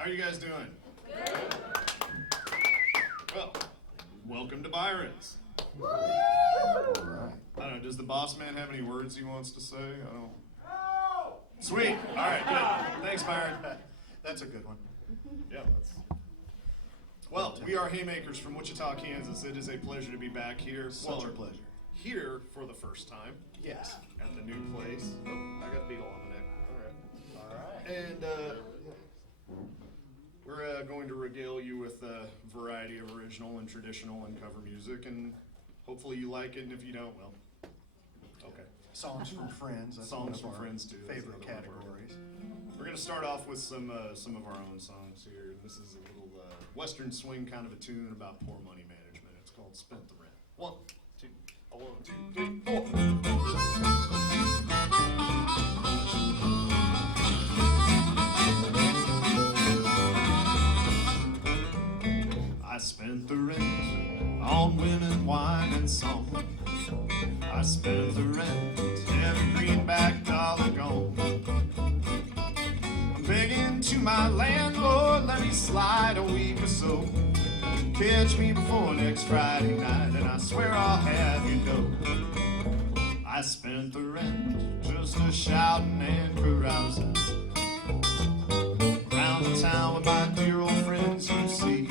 How are you guys doing? Good. Well, welcome to Byron's. I don't know, does the boss man have any words he wants to say? I don't. Sweet. All right, good. Thanks, Byron. That's a good one. Yeah, well, we are Haymakers from Wichita, Kansas. It is a pleasure to be back here. Such a pleasure. Here for the first time. Yes. At the new place. Oh, I got a beetle on the neck. All right. And we're going to regale you with a variety of original and traditional and cover music, and hopefully you like it, and if you don't, well, okay. Songs from Friends. That's Songs one from of our Friends, too. That's favorite another one of our categories. We're going to start off with some of our own songs here. This is a little Western swing kind of a tune about poor money management. It's called Spent the Rent. 1, 2, 1, 2, 3, 4. I spent the rent on women, wine, and song. I spent the rent, every greenback dollar gone. I'm begging to my landlord, let me slide a week or so. Catch me before next Friday night, and I swear I'll have you know I spent the rent just a shouting and carousing around the town with my dear old friends, you see.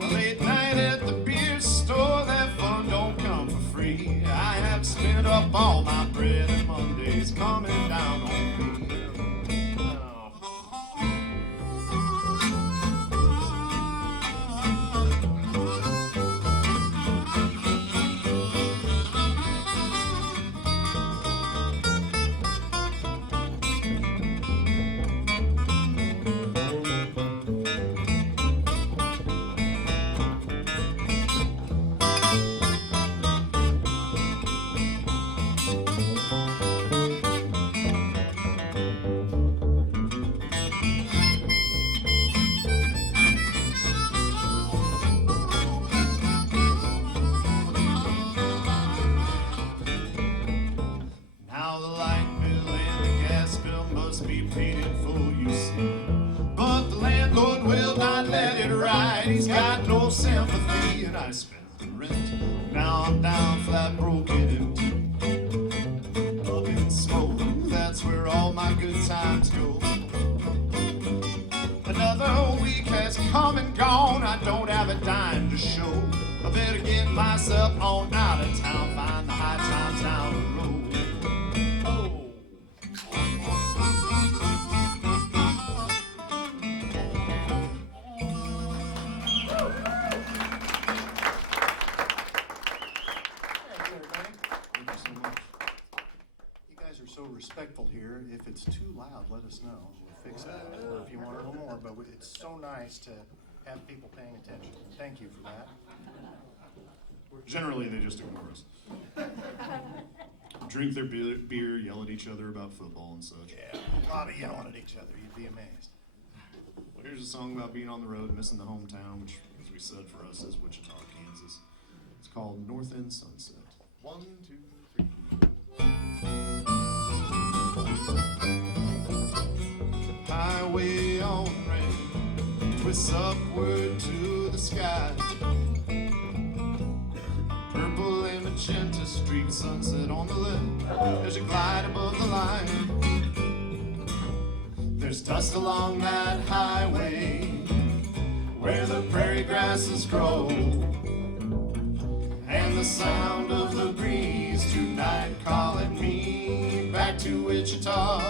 A late night at the beer store, that fun don't come for free. I have spent up all my bread, and Monday's coming down on me. He's got no sympathy, and I spent the rent. Now I'm down flat, broken in two. Up in smoke, that's where all my good times go. Another week has come and gone, I don't have a dime to show. I better get myself on out of town, find the high times down the road. Respectful here. If it's too loud, let us know. We'll fix that. Or if you want a little more, but it's so nice to have people paying attention. Thank you for that. Generally, they just ignore us. Drink their beer, yell at each other about football and such. Yeah, a lot of yelling at each other. You'd be amazed. Well, here's a song about being on the road, missing the hometown, which, as we said, for us is Wichita, Kansas. It's called North End Sunset. 1, 2, 3. Highway on rain, twists upward to the sky. Purple and magenta streak, sunset on the left as you glide above the line. There's dust along that highway where the prairie grasses grow, and the sound of the breeze tonight calling me back to Wichita.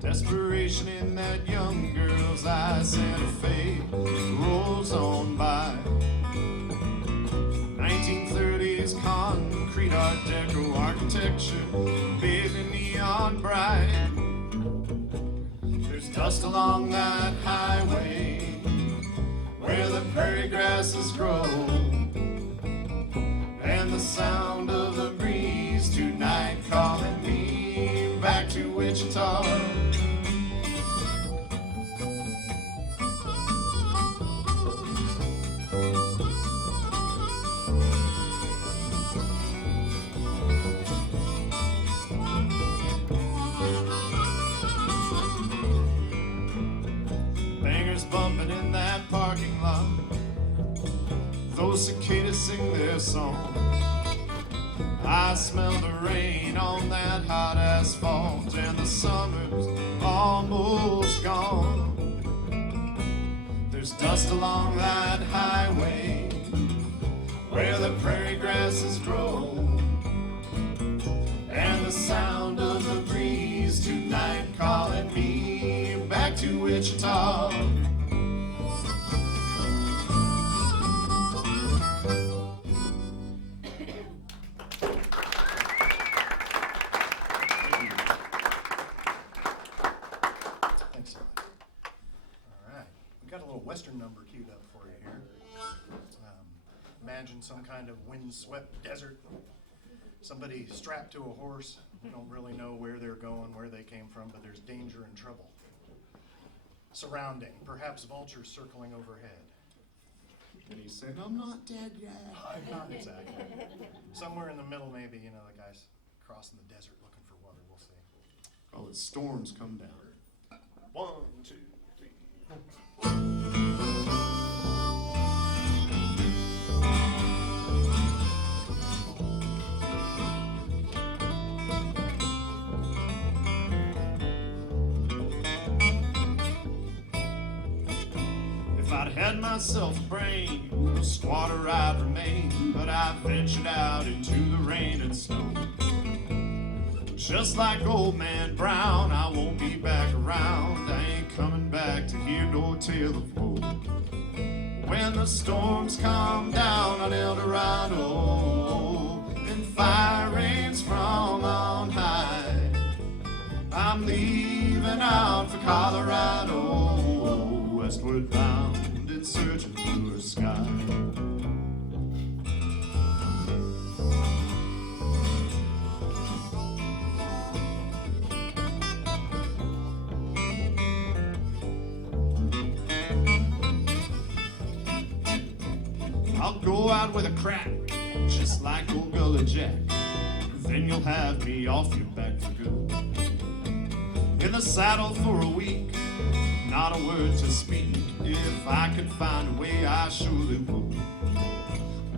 Desperation in that young girl's eyes, Santa Fe rolls on by. 1930s concrete art deco architecture, baby neon bright. There's dust along that highway where the prairie grasses grow, and the sound of the breeze tonight calling me back to Wichita. parking lot. Those cicadas sing their songs. I smell the rain on that hot asphalt, and the summer's almost gone. There's dust along that highway where the prairie grasses grow, and the sound of the breeze tonight calling me back to Wichita. Thanks a lot. All right, we got a little Western number queued up for you here. Imagine some kind of windswept desert. Somebody strapped to a horse. You don't really know where they're going, where they came from, but there's danger and trouble surrounding. Perhaps vultures circling overhead. And he said, I'm not dead yet. Not exactly. Somewhere in the middle, maybe, you know, the guy's crossing the desert looking for water. We'll see. Oh, the storms come down. 1, 2, 3. If I'd had myself a brain, a squatter I'd remain, but I ventured out into the rain and snow. Just like old man Brown, I won't be back around. I ain't coming back to hear no tale of woe. When the storms come down on El Dorado and fire rains from on high, I'm leaving out for Colorado, westward bound in search of bluer sky. I'll go out with a crack, just like old Gully Jack. Then you'll have me off your back for good. In the saddle for a week, not a word to speak. If I could find a way, I surely would.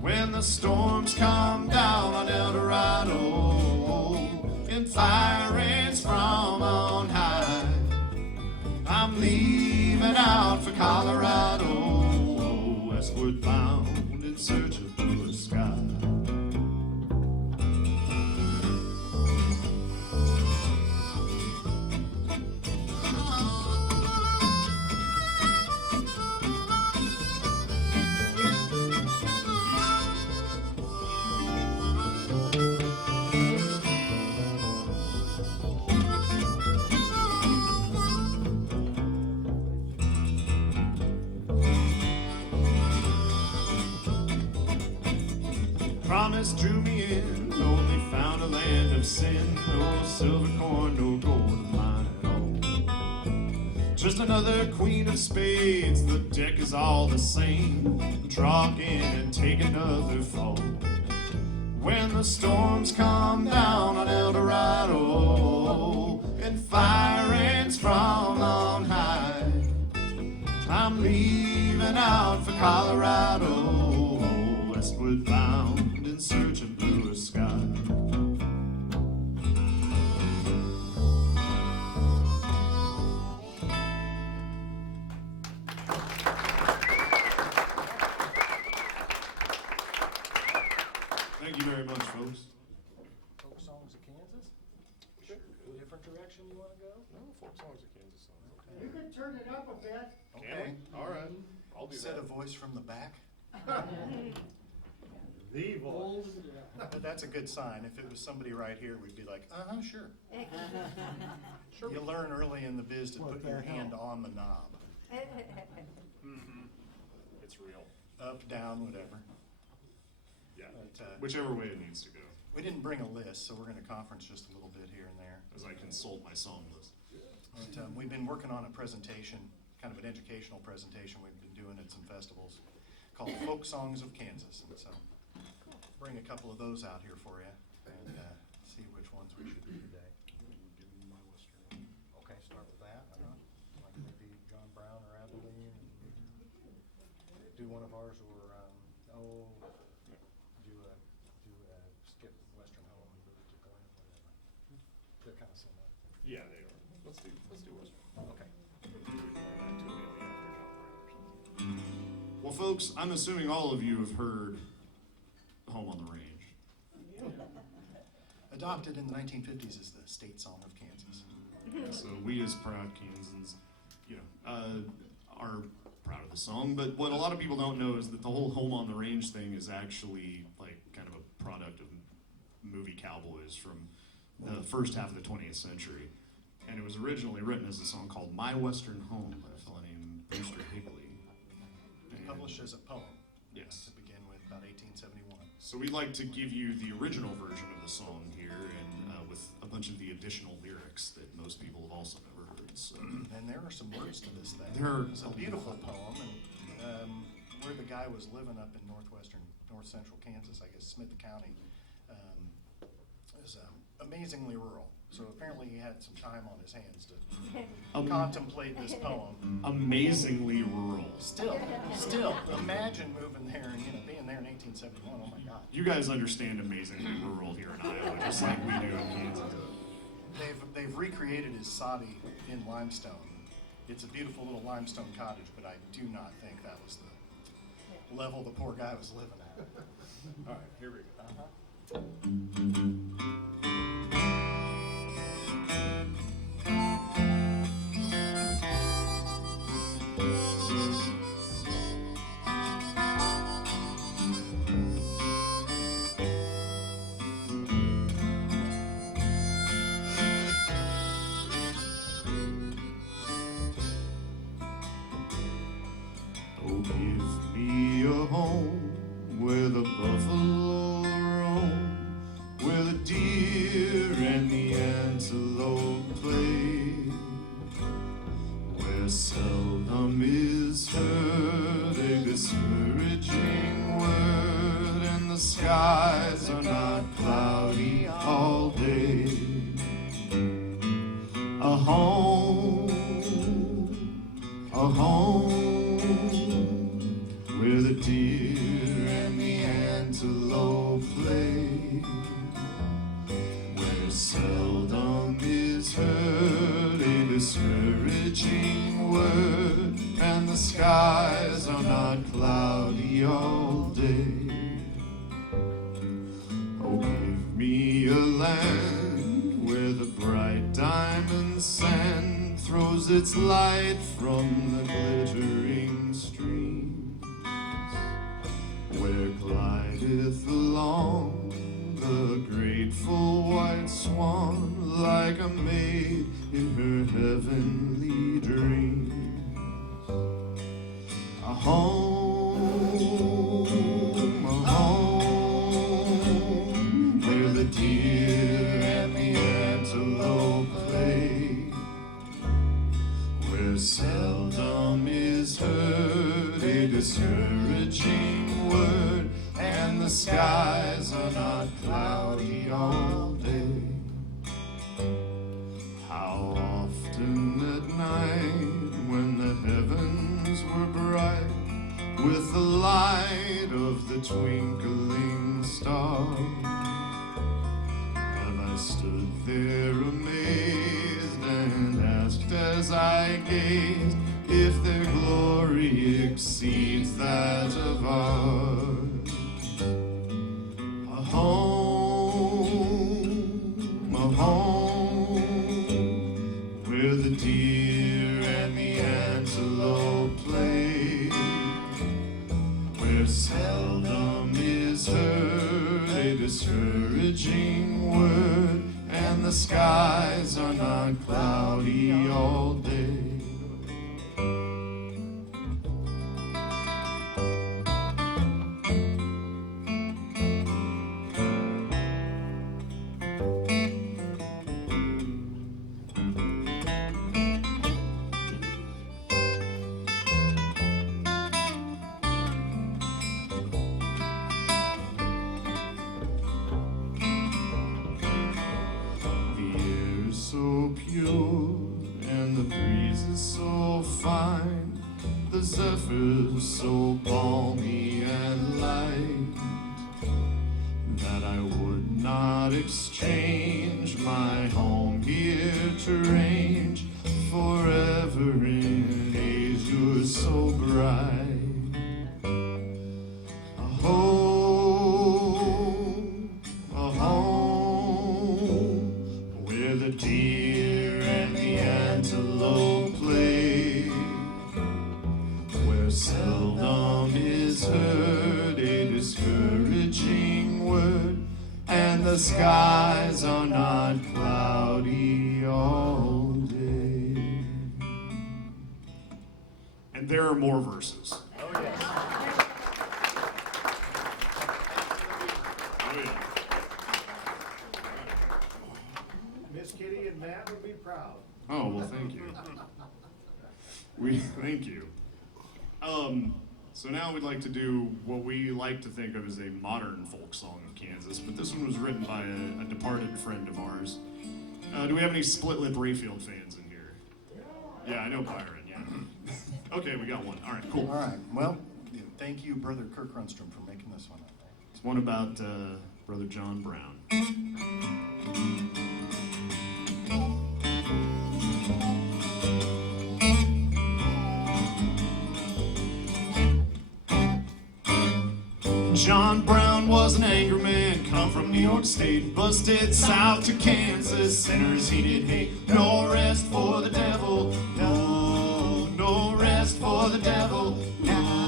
When the storms come down on El Dorado and fire rains from on high, I'm leaving out for Colorado, westward bound in search of bluer sky. Promise drew me in, only found a land of sin. No silver coin, no gold of mine at all. Just another queen of spades, the deck is all the same. Draw again and take another fall. When the storms come down on El Dorado and fire rains from on high, I'm leaving out for Colorado, westward bound in search of bluer sky. Thank you very much, folks. Folk songs of Kansas? Sure. Different direction you want to go? No, folk songs are Kansas songs. Okay. You can turn it up a bit. Okay. All right, I'll do Set that. a voice from the back. The voice. That's a good sign. If it was somebody right here, we'd be like, sure. Sure. You learn early in the biz to What put the your hell? hand on the knob. It's real. Up, down, whatever. Yeah. But, Whichever way it needs to go, we didn't bring a list, so we're going to conference just a little bit here and there. as I consult my song list. But, we've been working on a presentation, kind of an educational presentation we've been doing at some festivals called Folk Songs of Kansas. And so bring a couple of those out here for you and see which ones we should do today. Okay, start with that. Like maybe John Brown or Abilene. do one of ours or, skip Western Home and move it to Glen, whatever. They're kind of similar. Yeah, they are. Let's do Western. Okay. Back to Amelia after John Brown or something. Well, folks, I'm assuming all of you have heard Home on the Range. Adopted in the 1950s as the state song of Kansas. So we as proud Kansans, are proud of the song. But what a lot of people don't know is that the whole Home on the Range thing is actually like kind of a product of movie cowboys from the first half of the 20th century. And it was originally written as a song called My Western Home by a fellow named Brewster Higley. And- Published as a poem. Yes. To begin with, about 1871. So we'd like to give you the original version of the song here, and with a bunch of the additional lyrics that most people have also never heard. So And there are some words to this thing. There are It's a a beautiful lot. poem, and where the guy was living up in north central Kansas, I guess Smith County, is amazingly rural. So apparently he had some time on his hands to contemplate this poem. amazingly rural. Still, imagine moving there and being there in 1871. Oh my God. You guys understand amazingly rural here in Iowa, just like we do in Kansas. They've recreated his soddy in limestone. It's a beautiful little limestone cottage, but I do not think that was the level the poor guy was living at. All right, here we go. Oh, give me a home where the buffalo roam, where the deer and the antelope play, where seldom is heard a discouraging word, and the skies are not cloudy all day. A home where the deer and the antelope play, where seldom is heard a discouraging word, and the skies are not cloudy all day. Oh, give me a land where the bright diamond sand throws its light from the glittering streams, where glideth along the grateful white swan like a maid in her heavenly dreams. A home where the deer and the antelope play, where seldom is heard a discouraging word, and the skies are not cloudy all day. How often at night, when the heavens were bright with the light of the twinkling stars, have I stood there amazed and asked as I gazed if their glory exceeds that of ours. A home where the deer and the antelope play, where seldom is heard a discouraging word, and the skies are not cloudy all day. So pure and the breeze is so fine, the zephyrs so balmy and light that I would not exchange my home here to range forever in azure so bright. A home where the deer and the antelope play, where seldom is heard a discouraging word, and the skies are not cloudy all day. And there are more verses. Oh, yes. Miss Kitty and Matt would be proud. Oh, well, thank you. Thank you. So now we'd like to do what we like to think of as a modern folk song of Kansas, but this one was written by a departed friend of ours. Do we have any Split Lip Rayfield fans in here? Yeah, I know Byron, yeah. Okay, we got one. All right, cool. All right. Well, thank you, Brother Kirk Runstrom, for making this one up. It's one about Brother John Brown. John Brown was an angry man, come from New York State, busted south to Kansas, sinners he did hate. No rest for the devil, no, no rest for the devil, no.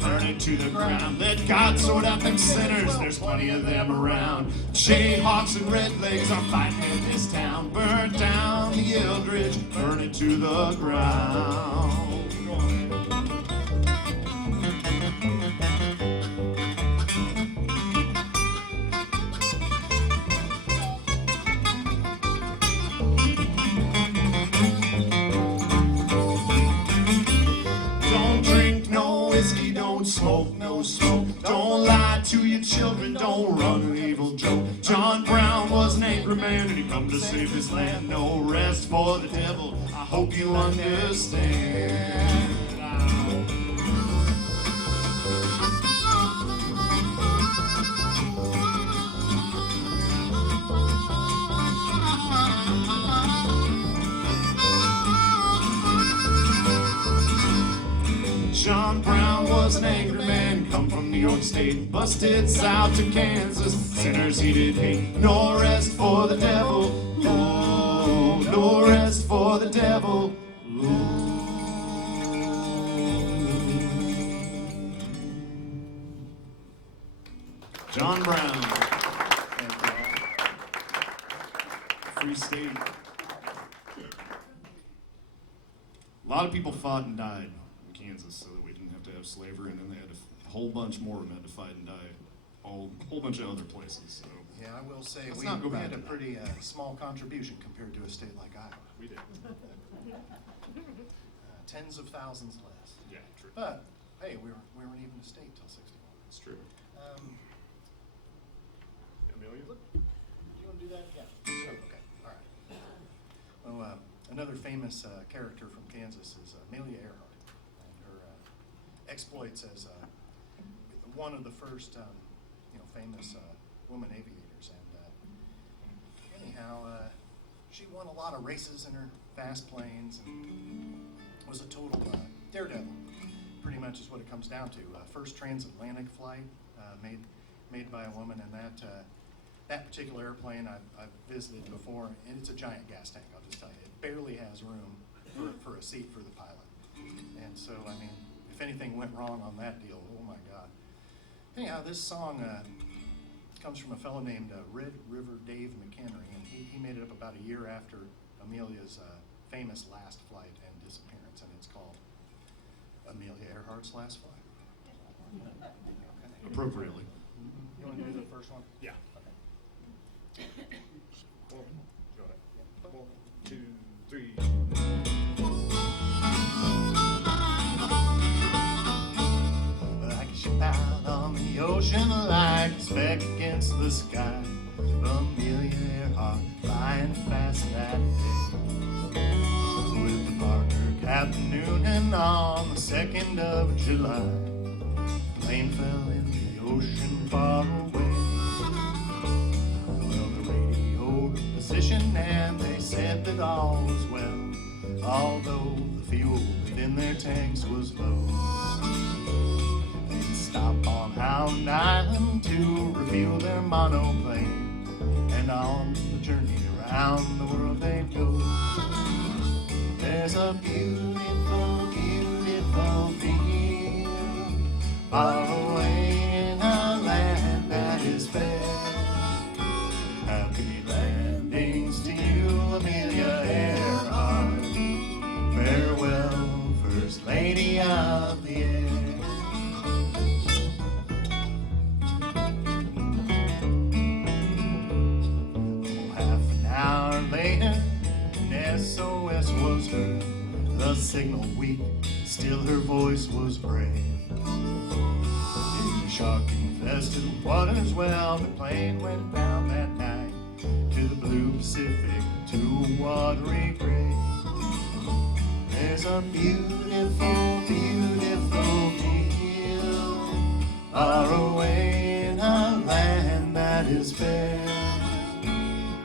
Burn it to the ground. Let God sort out them sinners, there's plenty of them around. Jayhawks and redlegs are fighting in this town. Burn down the Eldridge, burn it to the ground. Smoke, no smoke. Don't lie to your children. Don't run an evil joke. John Brown was an angry man and he come to save his land. No rest for the devil. I hope you understand. John Brown was an angry man, come from New York State, busted south to Kansas, sinners he did hate. No rest for the devil, no, no rest for the devil. John Brown, Free State. A lot of people fought and died in Kansas so that we didn't have to have slavery, and then they had a whole bunch more of them had to fight and die a whole bunch of other places. So Yeah, I will say Let's we not go back had to a that. pretty small contribution compared to a state like Iowa. we did. Tens of thousands less. Yeah, true. But hey, we weren't even a state till '61. It's true. Amelia? You want to do that? Yeah. Sure. Okay. All right. Well, another famous character from Kansas is Amelia Earhart, and her exploits as one of the first, famous woman aviators. And anyhow, she won a lot of races in her fast planes and was a total daredevil. Pretty much is what it comes down to. First transatlantic flight made by a woman, and that particular airplane I've visited before, and it's a giant gas tank. I'll just tell you, it barely has room for a seat for the pilot. And so, I mean, if anything went wrong on that deal, oh my God. Anyhow, this song comes from a fellow named Red River Dave McHenry, and he made it up about a year after Amelia's famous last flight and disappearance, and it's called Amelia Earhart's Last Flight. Okay. Appropriately. You want to do the first one? Yeah. Okay. Go ahead. 3. Like a ship out on the ocean, like a speck against the sky. Amelia Earhart flying fast that day. With the partner Captain Noonan on the 2nd of July. Plane fell in the ocean far away. Well, the radio took position and they said that all was well, although the fuel within their tanks was low. They'd stop on Hound Island to refuel their monoplane, and on the journey around the world they'd go. There's a beautiful, beautiful field far away in a land that is fair. Happy landings to you, Amelia Earhart. Farewell, First Lady of the Air. Oh, half an hour later, an SOS was heard. The signal weak, still her voice was brave. In the shark-infested waters, well, the plane went down that night to the blue Pacific, to a watery grave. There's a beautiful, beautiful field far away in a land that is fair.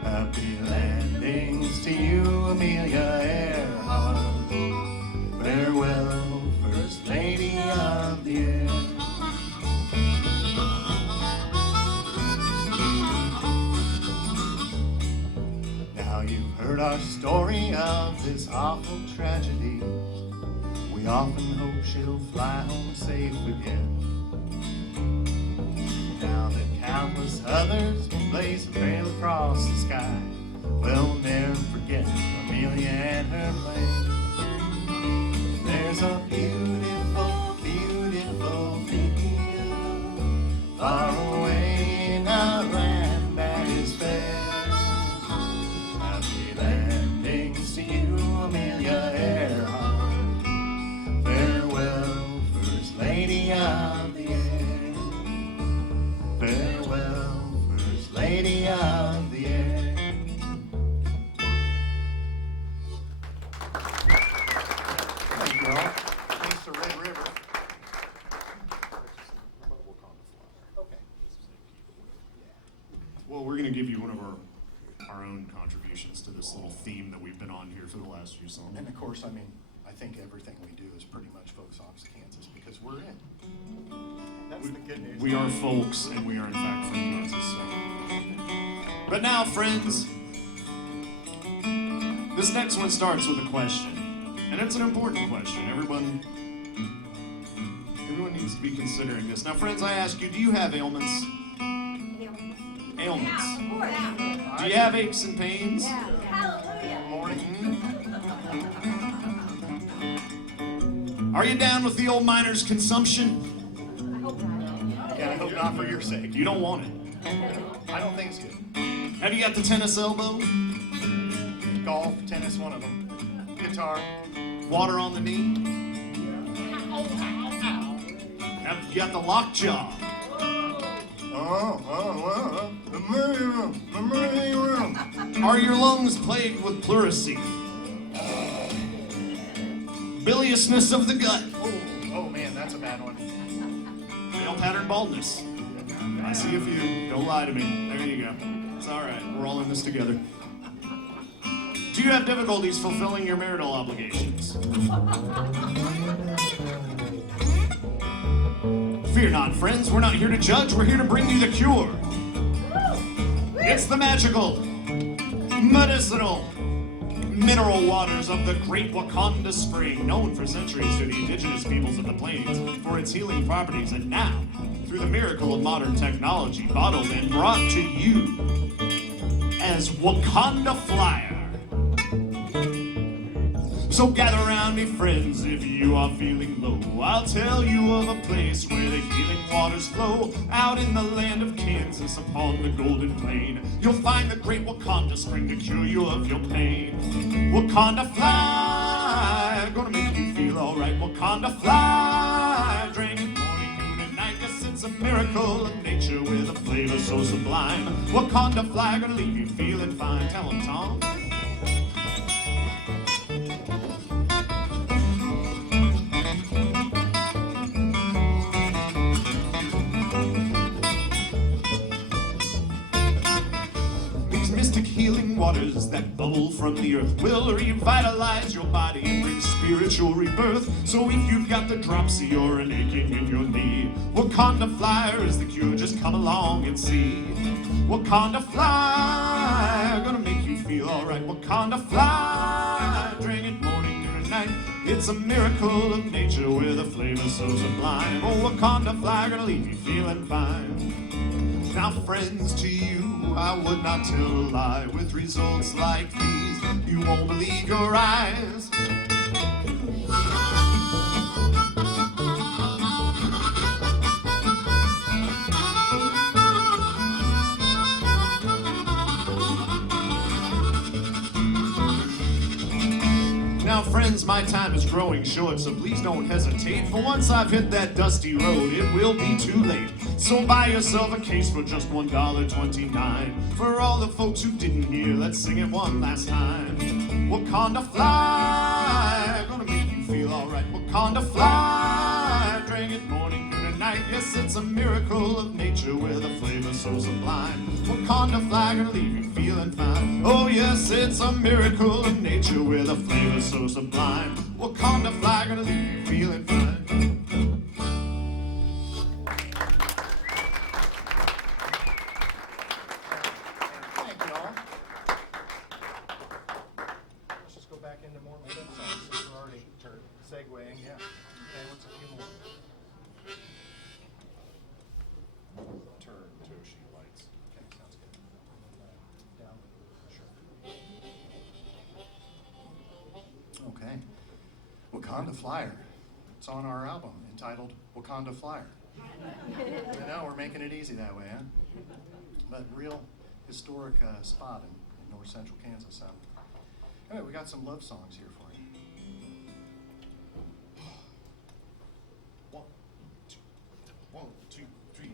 Happy landings to you, Amelia Earhart. Farewell, First Lady of the Air. Now you've heard our story of this awful tragedy. We often hope she'll fly home safe again. Now that countless others blaze a trail across the sky, we'll never forget Amelia and her plane. There's a beautiful, beautiful field far away in a land that is fair. Happy landings to you, Amelia Earhart. Farewell, First Lady of the Air. Farewell, First Lady of the Air. Thank you all. Thanks to Red River. Well, we're going to give you one of our own contributions to this little theme that we've been on here for the last few songs. And of course, I mean, I think everything we do is pretty much folk songs of Kansas because we're in. That's the good news. We are folks, and we are in fact from Kansas. So. But now, friends, this next one starts with a question, and it's an important question. Everyone needs to be considering this. Now, friends, I ask you: do you have ailments? Ailments. Yeah, Do you have aches and pains? hallelujah. Morning. Are you down with the old miner's consumption? I hope not. Yeah, I hope not for your sake. You don't want it. I don't think it's good. Have you got the tennis elbow? Golf, tennis, one of them. Guitar. Water on the knee? Have you got the lockjaw? Are your lungs plagued with pleurisy? Biliousness of the gut? Oh man, that's a bad one. Male pattern baldness? I see a few. Don't lie to me. There you go. It's all right. We're all in this together. Do you have difficulties fulfilling your marital obligations? Fear not, friends. We're not here to judge. We're here to bring you the cure. It's the magical, medicinal, mineral waters of the great Wakanda spring, known for centuries to the indigenous peoples of the plains for its healing properties, and now, through the miracle of modern technology, bottled and brought to you as Wakanda Flyer. So gather round me, friends, if you are feeling low. I'll tell you of a place where the healing waters flow. Out in the land of Kansas upon the golden plain, you'll find the great Wakanda spring to cure you of your pain. Wakanda fly, gonna make you feel alright. Wakanda fly, drink it morning, noon, and night. Yes, it's a miracle of nature with a flavor so sublime. Wakanda fly, gonna leave you feeling fine. Tell 'em, Tom. Healing waters that bubble from the earth will revitalize your body and bring spiritual rebirth. So if you've got the dropsy or an aching in your knee, Wakanda Flyer is the cure, just come along and see. Wakanda Flyer, gonna make you feel alright. Wakanda Flyer, drink it morning, noon, and night. It's a miracle of nature with a flavor so sublime. Oh, Wakanda Flyer, gonna leave you feeling fine. Now friends, to you I would not tell a lie. With results like these, you won't believe your eyes. Now friends, my time is growing short, so please don't hesitate. For once I've hit that dusty road, it will be too late. So buy yourself a case for just $1.29. For all the folks who didn't hear, let's sing it one last time. Wakanda fly, gonna make you feel alright. Wakanda fly, drink it morning, noon, and night. Yes, it's a miracle of nature with a flavor so sublime. Wakanda fly, gonna leave you feeling fine. Oh yes, it's a miracle of nature with a flavor so sublime. Wakanda fly, gonna leave you feeling fine. Thank you all. Let's just go back into more Madonna songs since we're already segueing. Yeah. Okay, what's a few more? Turn to she lights. Okay, sounds good. Down. Sure. Okay. Wakanda Flyer. It's on our album entitled Wakanda Flyer. I know, we're making it easy that way, huh? But real historic spot in north central Kansas. Anyway, we got some love songs here for you. 1, 2, 1, 2, 3.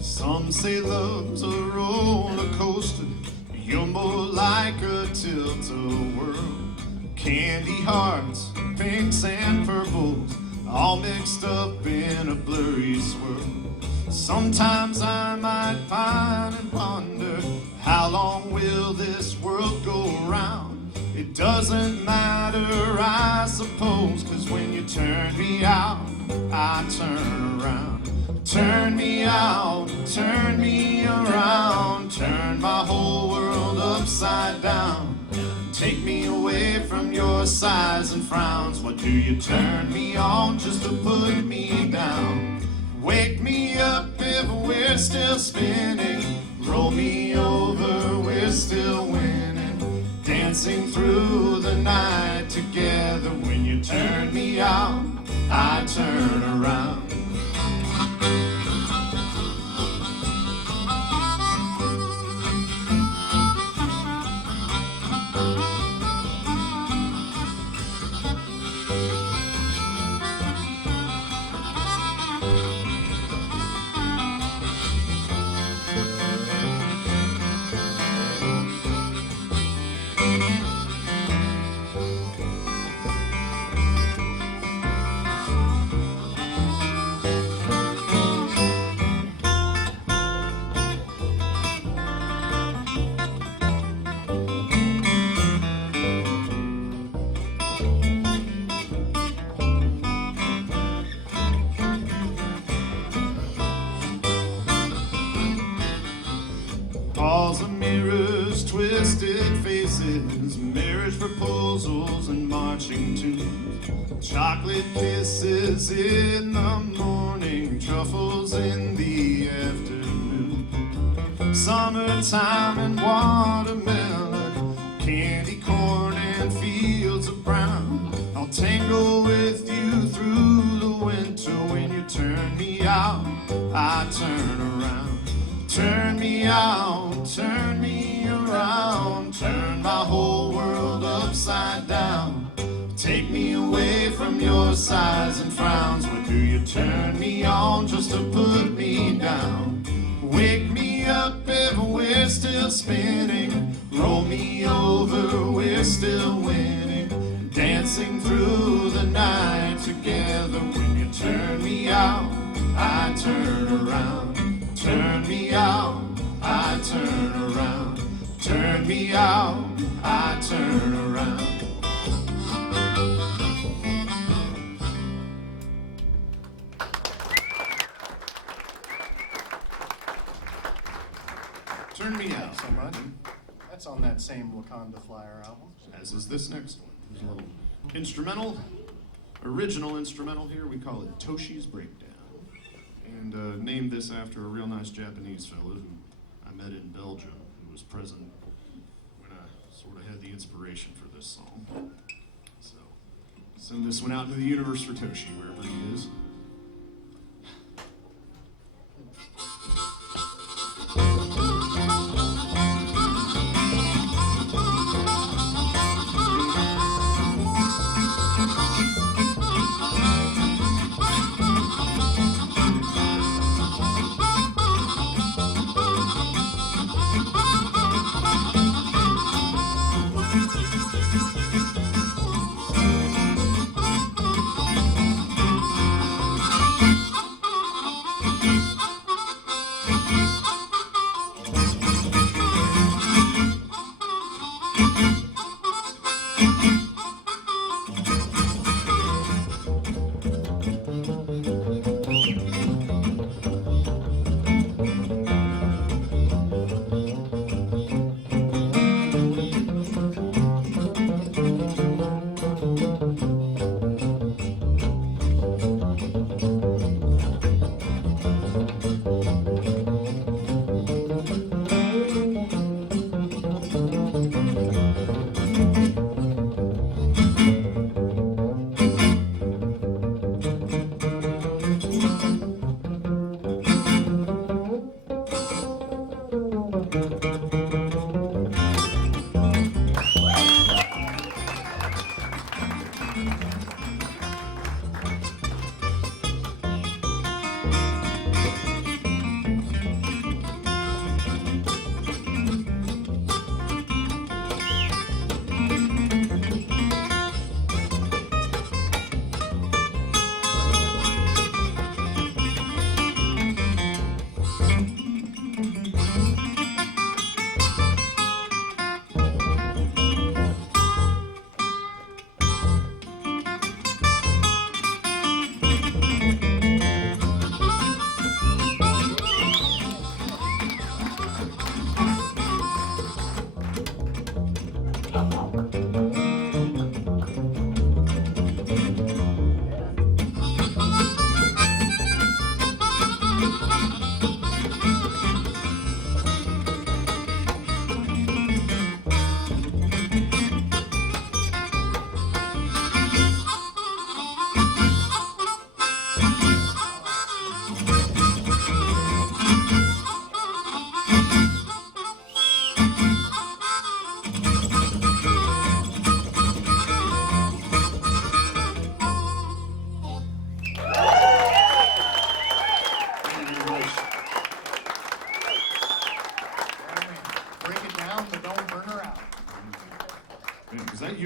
Some say love's a roller coaster. You're more like a tilt-a-whirl. Candy hearts, pinks and purples, all mixed up in a blurry swirl. Sometimes I might pine and wonder, how long will this world go round? It doesn't matter, I suppose, 'cause when you turn me out, I turn around. Turn me out, turn me around, turn my whole world upside down. Take me away from your sighs and frowns. What do you turn me on just to put me down? Wake me up if we're still spinning. Roll me over, we're still winning. Dancing through the night together. When you turn me out, I turn around. Halls of mirrors, twisted faces, marriage proposals and marching tunes. Chocolate kisses in the morning, truffles in the afternoon. Summertime and watermelon, candy corn and fields of brown. I'll tangle with you through the winter. When you turn me out, I turn around. Turn me out, turn me around, turn my whole world upside down. Take me away from your sighs and frowns. But do you turn me on just to put me down? Wake me up if we're still spinning. Roll me over, we're still winning. Dancing through the night together. When you turn me out, I turn around. Turn me out, I turn around. Turn me out, I turn around. Turn me out. So much. That's on that same Wakanda Flyer album. As is this next one. There's a little instrumental, original instrumental here. We call it Toshi's Breakdown. And named this after a real nice Japanese fella who I met in Belgium, who was present when I sort of had the inspiration for this song. So, send this one out into the universe for Toshi, wherever he is.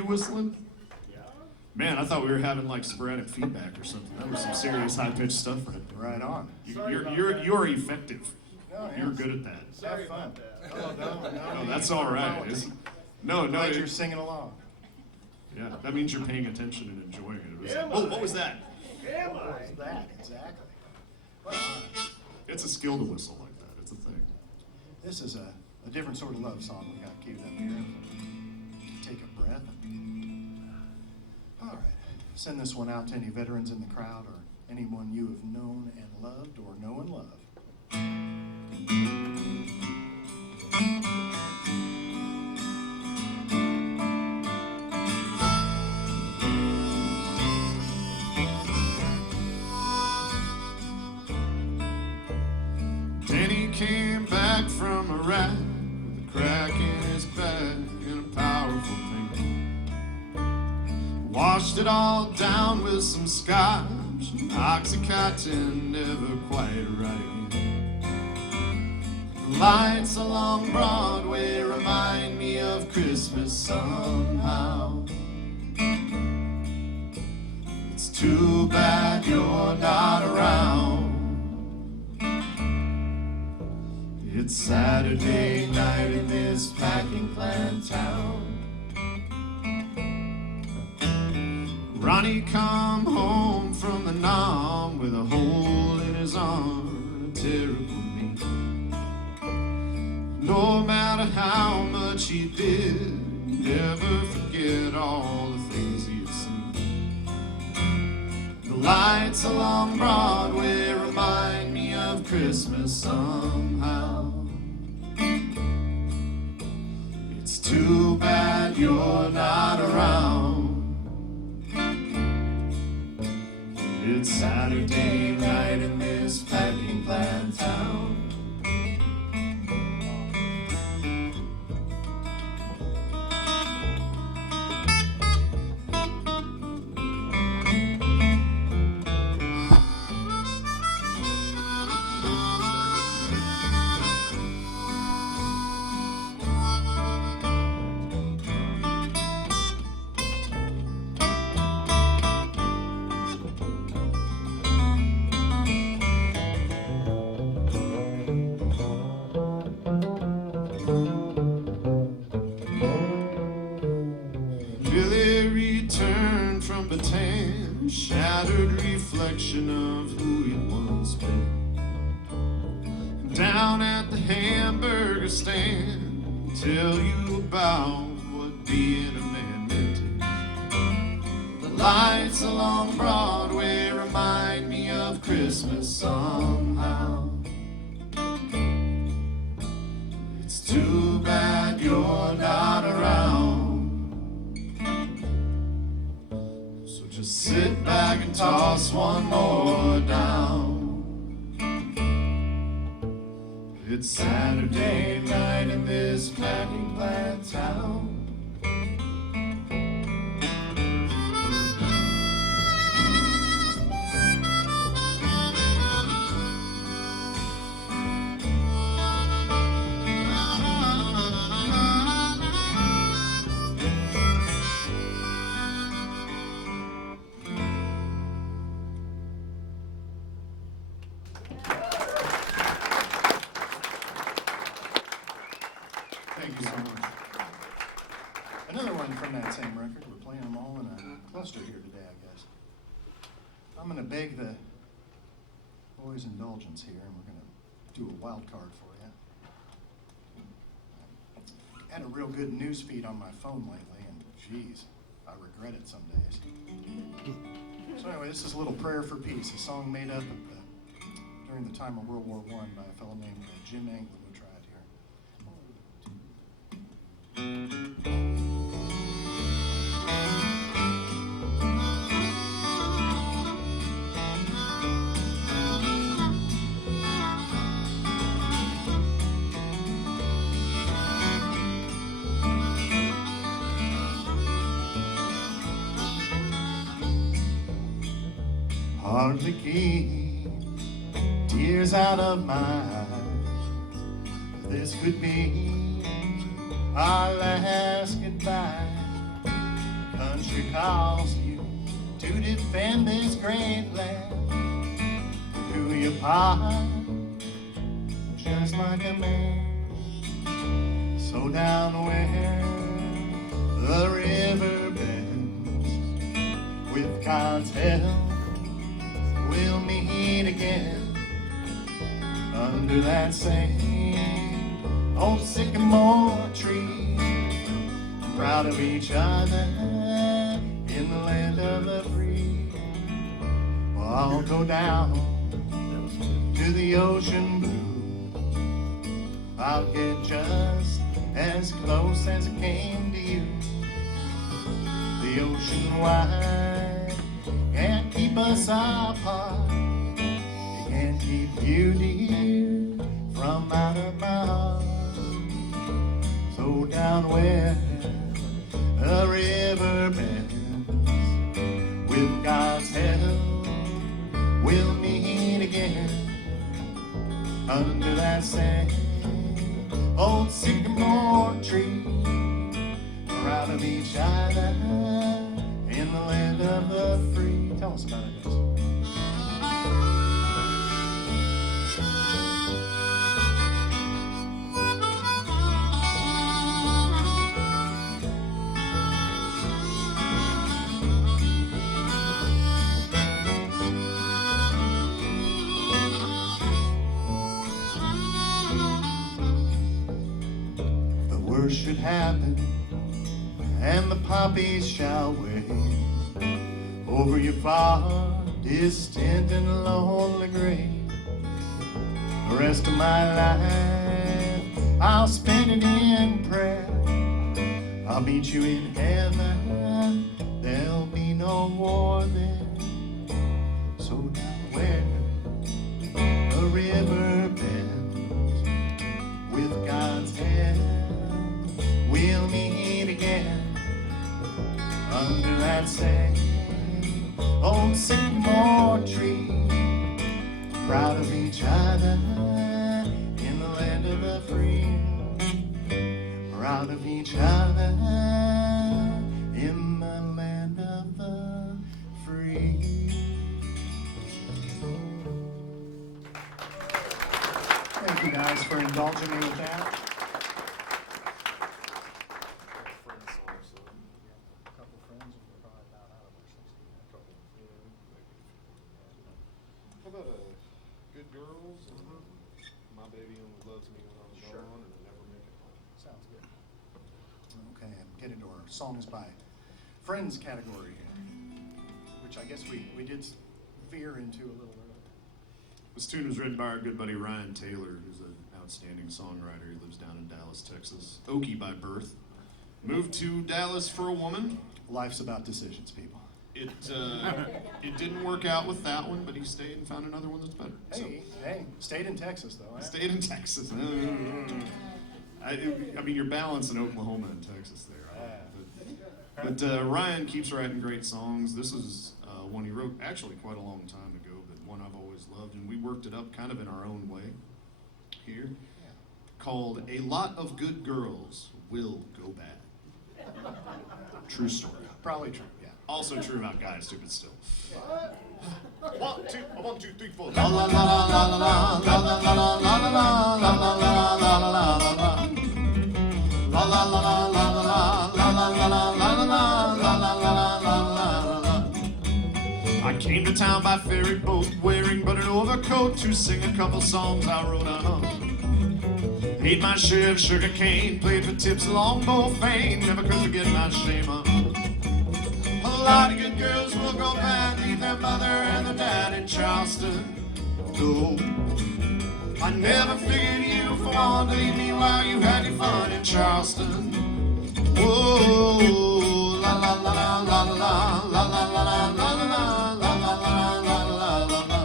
whistling? Man, I thought we were having like sporadic feedback or something. That was some serious high-pitched stuff right there. Right on. You're effective. Oh, You're yes. good at that. Have fun. Oh, No, that's all right. No, Glad it- you're singing along. yeah, that means you're paying attention and enjoying it. It was, Am oh, I? what was that? Am What I? was that? Exactly. It's a skill to whistle like that. It's a thing. This is a different sort of love song we got queued up here. Take a breath. All right. Send this one out to any veterans in the crowd or anyone you have known and loved or know and love. Danny came back from Iraq with a crack in his back and a powerful pain. Washed it all down with some scotch and Oxycontin, never quite right. The lights along Broadway remind me of Christmas somehow. It's too bad you're not around. It's Saturday night in this packing plant town. Ronnie come home from the Nam with a hole in his arm, a terrible knee. No matter how much he did, never forget all the things he'd seen. The lights along Broadway remind me of Christmas somehow. It's too bad you're not around. It's Saturday night in this packing plant town. Billy returned from Bataan, shattered reflection of who he once been. Down at the hamburger stand, tell you about what being a man meant to. The lights along Broadway remind me of Christmas somehow. It's too bad you're not around. Just sit back and toss one more down. It's Saturday night in this packing plant town. Thank you so much. Another one from that same record. We're playing them all in a cluster here today, I guess. I'm going to beg the boys' indulgence here, and we're going to do a wild card for you. I had a real good news feed on my phone lately, and geez, I regret it some days. So anyway, this is a little prayer for peace, a song made up during the time of World War I by a fellow named Jim Anglin, who tried here. Hardly keep tears out of my eyes. This could be our last goodbye. Country calls you to defend this great land. Do your part just like a man. So down where the river bends, with God's help we'll meet again under that same old sycamore tree, proud of each other in the land of the free. go down to the ocean blue. I'll get just as close as I came to you. The ocean wide can't keep us apart. It can't keep you, dear, from out of my heart. So down where a river bends, with God's help, we'll meet again under that same old sycamore tree, proud of each other in the land of the free. Tell us about it, guys. Should happen, and the poppies shall wave over your far distant and lonely grave. The rest of my life I'll spend it in prayer. I'll meet you in heaven, there'll be no war there. So down where a river bends, with God's help, we'll meet again under that same old sycamore tree, proud of each other in the land of the free, proud of each other in the land of the free. Thank you guys for indulging me with that. How about Good Girls and My Baby Only Loves Me When I'm Gone and Never Make It Home? Sounds good. Okay, and get into our songs by friends category here, which I guess we did veer into a little earlier. This tune was written by our good buddy Ryan Taylor, who's an outstanding songwriter. He lives down in Dallas, Texas. Okie by birth. Moved to Dallas for a woman. Life's about decisions, people. It didn't work out with that one, but he stayed and found another one that's better. Hey, stayed in Texas though. Eh? Stayed in Texas. I mean, you're balancing Oklahoma and Texas there. But Ryan keeps writing great songs. This is one he wrote actually quite a long time ago, but one I've always loved, and we worked it up kind of in our own way here, called "A Lot of Good Girls Will Go Bad." True story. Probably true. Yeah. Also true about guys, stupid still. 1, 2, 3, 4. La la la la la la la la la la la la la la la la I came to town by ferry boat, wearing but an overcoat to sing a couple songs I wrote on. Ate my share of sugar cane, played for tips along both fame, never could forget my shame on. A lot of good girls will go bad, leave their mother and their dad in Charleston. No, I never figured you for one to leave me while you had your fun in Charleston. Whoa, la la la la la la la la la la la la la la la.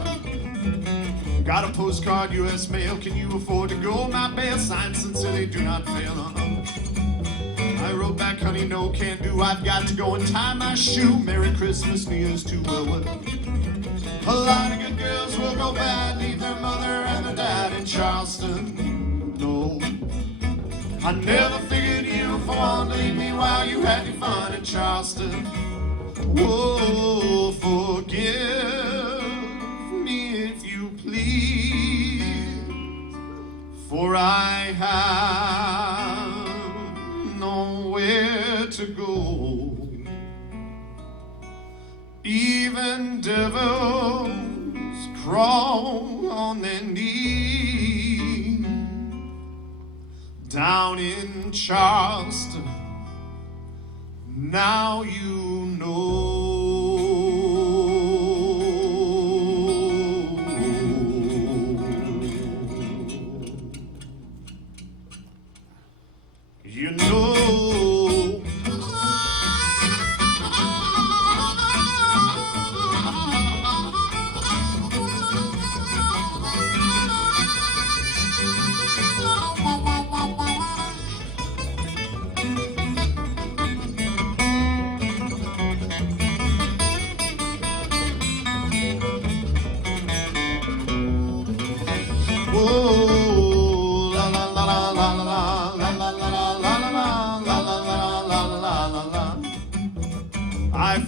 Got a postcard, U.S. mail. Can you afford to go? My bail sign sincerely do not fail. I wrote back, honey, no, can't do. I've got to go and tie my shoe. Merry Christmas, New Year's too. Well. A lot of good girls will go bad, leave their mother and their dad in Charleston. No, I never figured you for one to leave me while you had your fun in Charleston. Whoa, forgive me if you please, for I have nowhere to go. Even devils crawl on their knees down in Charleston. Now you know.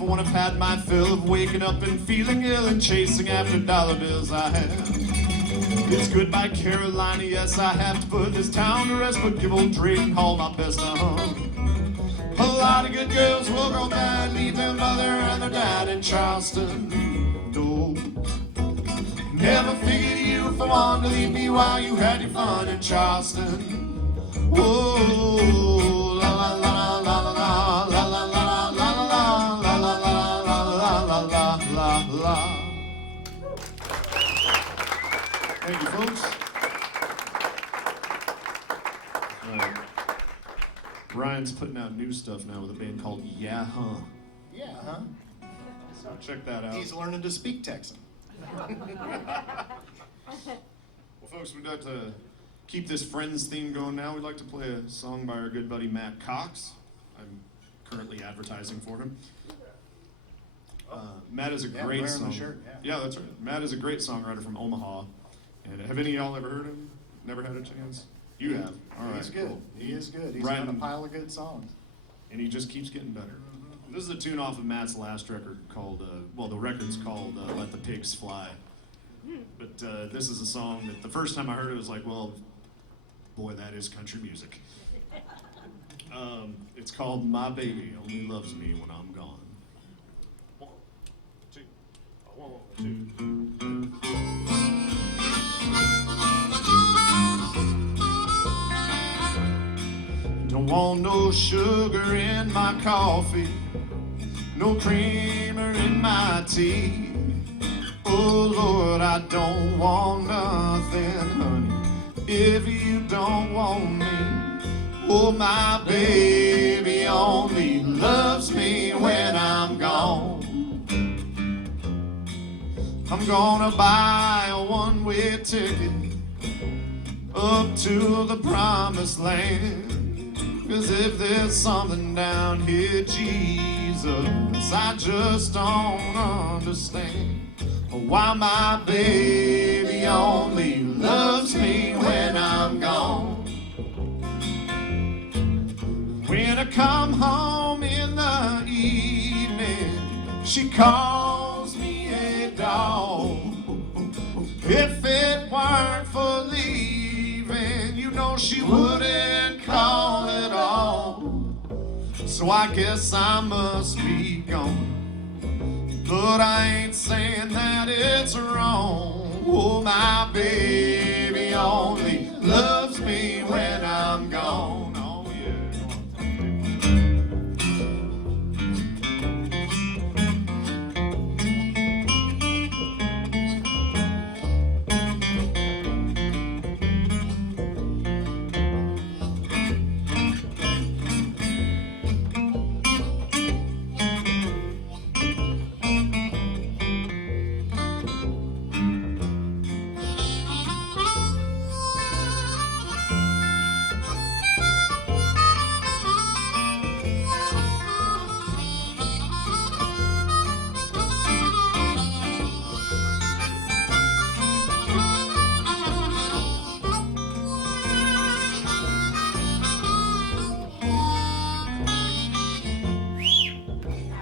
for when I've had my fill of waking up and feeling ill and chasing after dollar bills I have. It's goodbye Carolina, yes, I have to put this town to rest, but give old Drayton Hall my best, A lot of good girls will go bad, leave their mother and their dad in Charleston. No, never figured you for one to leave me while you had your fun in Charleston. Whoa, la la la la la la la la la la la la la la la la la. Thank you, folks. Ryan's putting out new stuff now with a band called Yeah Huh. Yeah, huh? So check that out. He's learning to speak Texan. Well, folks, we'd like to keep this Friends theme going now. We'd like to play a song by our good buddy Matt Cox. I'm currently advertising for him. Matt is a great wearing the song. shirt, Yeah, that's right. Matt is a great songwriter from Omaha. And have any of y'all ever heard him? Never had a chance? You have. All right. He's good. Cool. He is good. He's Ryan- got a pile of good songs. And he just keeps getting better. This is a tune off of Matt's last record called, the record's called Let the Pigs Fly. But this is a song that the first time I heard it was like, well, boy, that is country music. It's called My Baby Only Loves Me When I'm Gone. 1, 2, 1, 2. Don't want no sugar in my coffee, no creamer in my tea. Oh Lord, I don't want nothing, honey, if you don't want me. Oh, my baby only loves me when I'm gone. I'm gonna buy a one-way ticket up to the promised land. 'Cause if there's something down here, Jesus, I just don't understand why my baby only loves me when I'm gone. When I come home in the evening, she calls me a dog. If it weren't for leaving, you know she wouldn't call at all. So I guess I must be gone, but I ain't saying that it's wrong. Oh, my baby only loves me when I'm gone. Oh, yeah.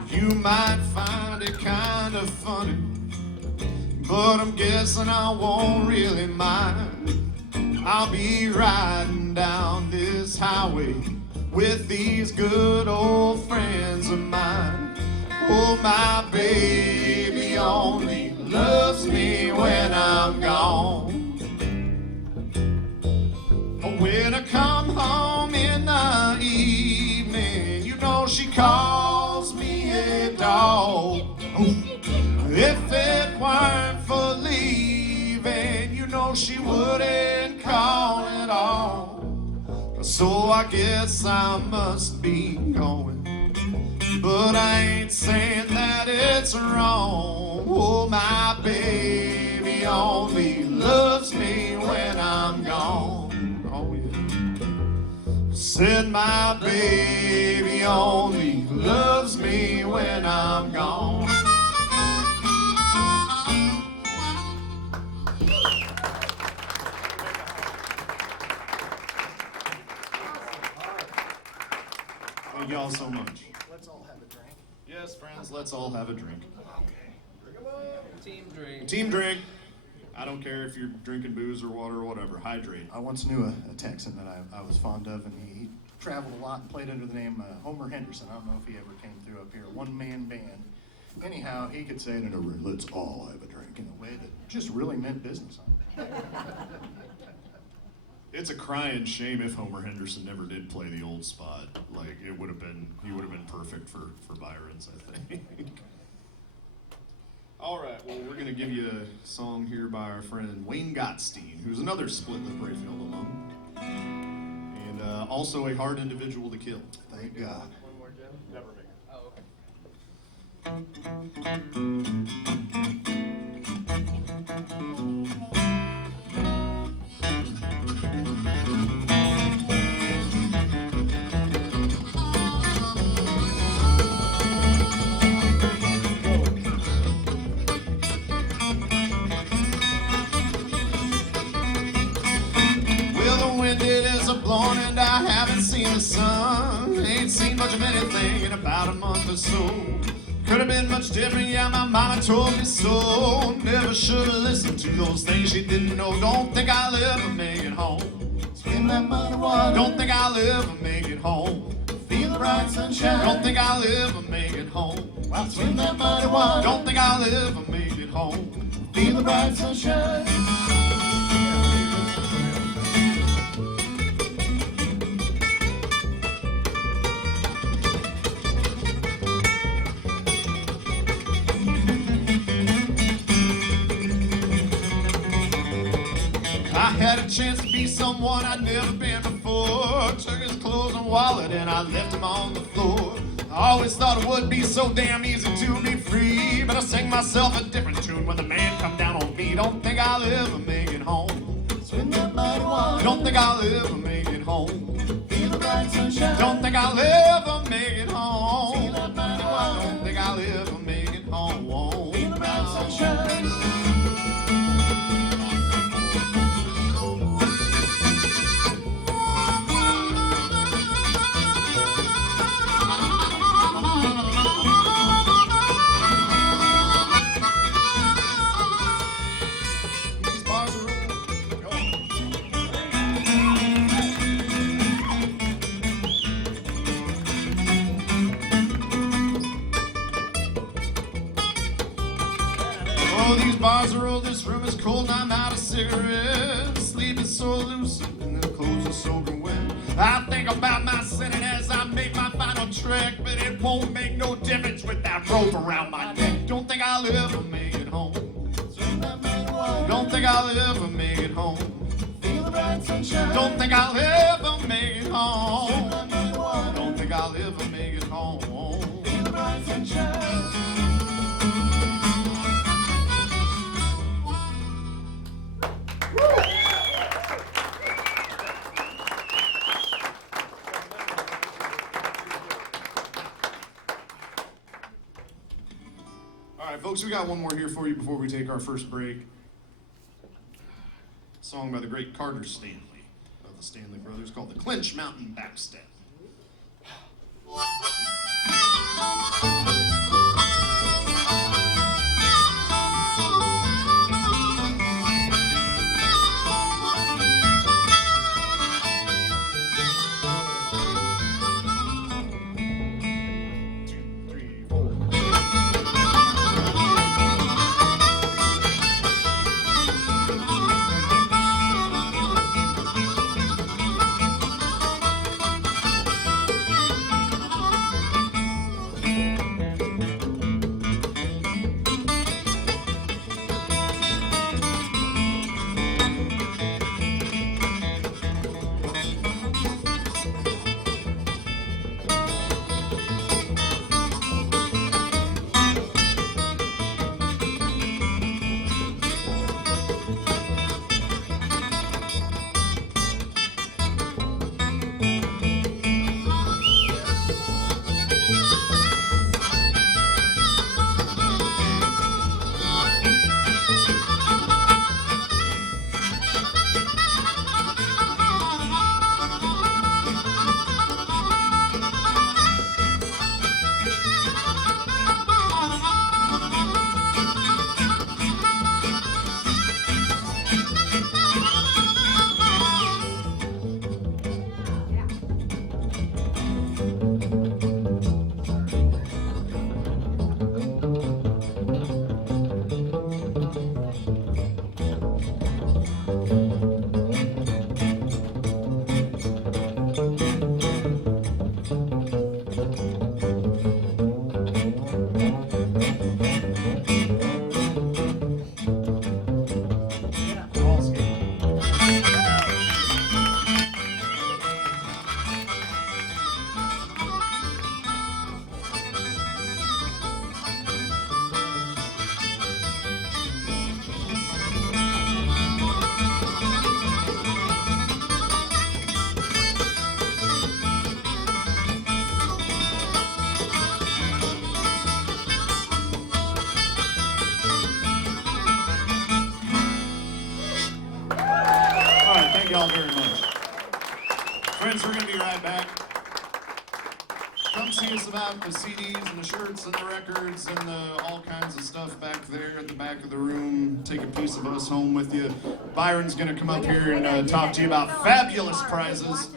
You might find it kind of funny, but I'm guessing I won't really mind. I'll be riding down this highway with these good old friends of mine. Oh, my baby only loves me when I'm gone. When I come home in the evening, you know she calls me a dog. If it weren't for leaving, you know she wouldn't call at all. So I guess I must be going, but I ain't saying that it's wrong. Oh, my baby only loves me when I'm gone. Oh, yeah. Said my baby only loves me when I'm gone. Thank y'all so much. Let's all have a drink. Yes, friends, let's let's all have a drink. Team drink. Team drink. I don't care if you're drinking booze or water or whatever. Hydrate. I once knew a Texan that I was fond of, and he traveled a lot and played under the name Homer Henderson. I don't know if he ever came through up here. One-man band. Anyhow, he could say it in a let's all have a drink in a way that just really meant business. It's a crying shame if Homer Henderson never did play the old spot. Like, he would have been perfect for Byron's, I think. All right, well, we're going to give you a song here by our friend Wayne Gottstein, who's another Split Lip Rayfield alum, and also a hard individual to kill. Thank God. One more, Jim. Never make it. Oh, okay. Well, the wind it is a blowing and I haven't seen the sun. Ain't seen much of anything in about a month or so. Could have been much different, yeah, my mama told me so. Never should have listened to those things she didn't know. Don't think I'll ever make it home. Spend that money water. Don't think I'll ever make it home. Feel the bright sunshine. Don't think I'll ever make it home. While spend that money water. Don't think I'll ever make it home. Feel the bright sunshine. I had a chance to be someone I'd never been before. Took his clothes and wallet and I left him on the floor. I always thought it would be so damn easy to be free, but I sang myself a different tune when the man come down on me. Don't think I'll ever make it home. Spend that money water. Don't think I'll ever make it home. Feel the bright sunshine. Don't think I'll ever make it home. Feel that money water. Don't think I'll ever make it home. Feel the bright sunshine. These bars are over. Go on. Oh, these bars are old, this room is cold, and I'm out of cigarettes. Sleep is so loose, and the clothes are soaking wet. I think about my sinning as I make my final trek, but it won't make no difference with that rope around my neck. Don't think I'll ever make it home. Spend that money water. Don't think I'll ever make it home. Feel the bright sunshine. Don't think I'll ever make it Spend home. that money water. Don't think I'll ever make it home. Feel the bright sunshine. All right, folks, we got one more here for you before we take our first break. A song by the great Carter Stanley of the Stanley Brothers called The Clinch Mountain Backstep. us about the CDs and the shirts and the records and the all kinds of stuff back there at the back of the room. Take a piece of us home with you. Byron's going to come up here and talk to you about fabulous prizes.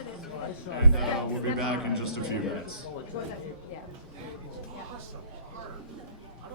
And we'll be back in just a few minutes.